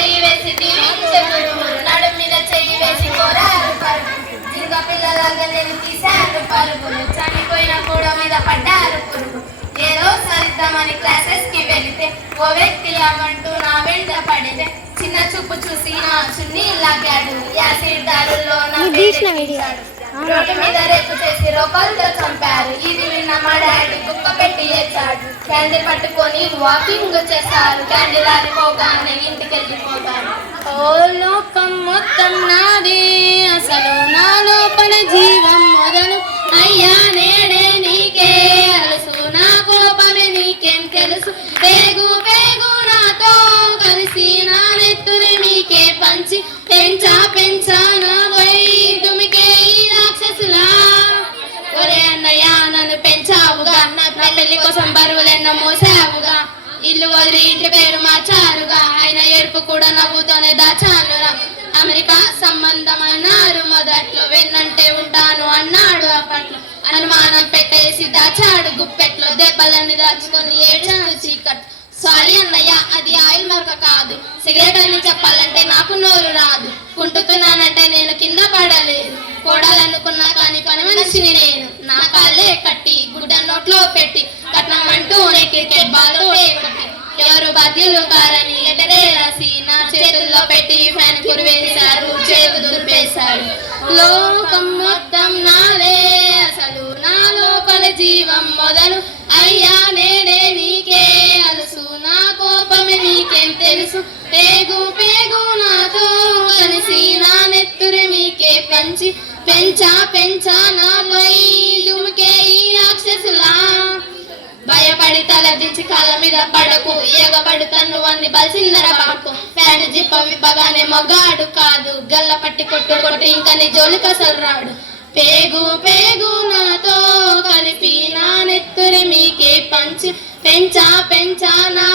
చెయ్యి వేసి దీవించే గురువులు నడుం మీద చెయ్యి వేసి కోరారు పరుగులు జింక పిల్లలాగా నేను తీశారు పరుగులు చనిపోయిన కూడా మీద పడ్డారు పురుగు ఏ రోజు సరిద్దామని క్లాసెస్ కి వెళితే ఓ వ్యక్తి అవంటూ నా వెంట పడితే చిన్న చూపు చూసి నా చున్నీ లాగాడు యాసిడ్ దారుల్లో నా పెట్టాడు రోడ్డు మీద రేపు చేసి రోకలతో చంపారు ఇది విన్న మా డాడీ కుక్క పెట్టి ఏడ్చాడు క్యాండిల్ పట్టుకొని వాకింగ్ చేశారు క్యాండిల్ ఆరిపోగానే ఇంటికి వెళ్ళిపోతారు ఓ లోకం మొత్తం నాదే అసలు నా లోపల జీవం మొదలు అయ్యా నేడే నీకే అలసు నా కోపమే నీకేం తెలుసు పేగు పేగు నాతో కలిసి నా నెత్తుని మీకే పంచి పెంచా పెంచా నా తుమికే ఈ రాక్షసులా ఒరే అన్నయ్య నన్ను పెంచావుగా నా పెళ్లి కోసం బరువులెన్నో మోసావుగా ఇల్లు వదిలి ఇంటి పేరు మార్చారుగా ఆయన ఏడుపు కూడా నవ్వుతోనే దాచానురా అమెరికా సంబంధం అన్నారు మొదట్లో వెన్నంటే ఉంటాను అన్నాడు అప్పట్లో అనుమానం పెట్టేసి దాచాడు గుప్పెట్లో దెబ్బలన్నీ దాచుకొని ఏడ్చాను చీకట్ సారీ అన్నయ్య అది ఆయిల్ మరక కాదు సిగరెట్ అని చెప్పాలంటే నాకు నోరు రాదు కుంటుతున్నానంటే నేను కింద పడలేదు కోడాలనుకున్నా కానీ పని మనిషిని నేను నా కాళ్ళే కట్టి గుడ్డ నోట్లో పెట్టి కట్నం అంటూ క్రికెట్ బాల్ కొట్టి ఎవరు బాధ్యులు కారని లెటరే రాసి నా చేతుల్లో పెట్టి ఫ్యాన్ కురివేశారు చేతులు దుర్పేశారు లోకం మొత్తం నాదే అసలు నా లోపల జీవం మొదలు అయ్యా నేడే నీకే అలసు నా కోపమే నీకేం తెలుసు పేగు పేగు నాతో కలిసి నా నెత్తురు మీకే పంచి పెంచా పెంచా నాపై దుమికే ఈ రాక్షసులా భయపడి తలదించి కాళ్ళ మీద పడకు ఎగబడి తన్ను అన్ని బలిసిందర పడకు ఫ్యాన్ జిప్ప విప్పగానే మొగాడు కాదు గల్ల పట్టి కొట్టు కొట్టి ఇంకా నీ జోలికి అసలు రాడు పేగు పేగు నాతో కలిపి నా నెత్తురి మీకే పంచి పెంచా పెంచా నా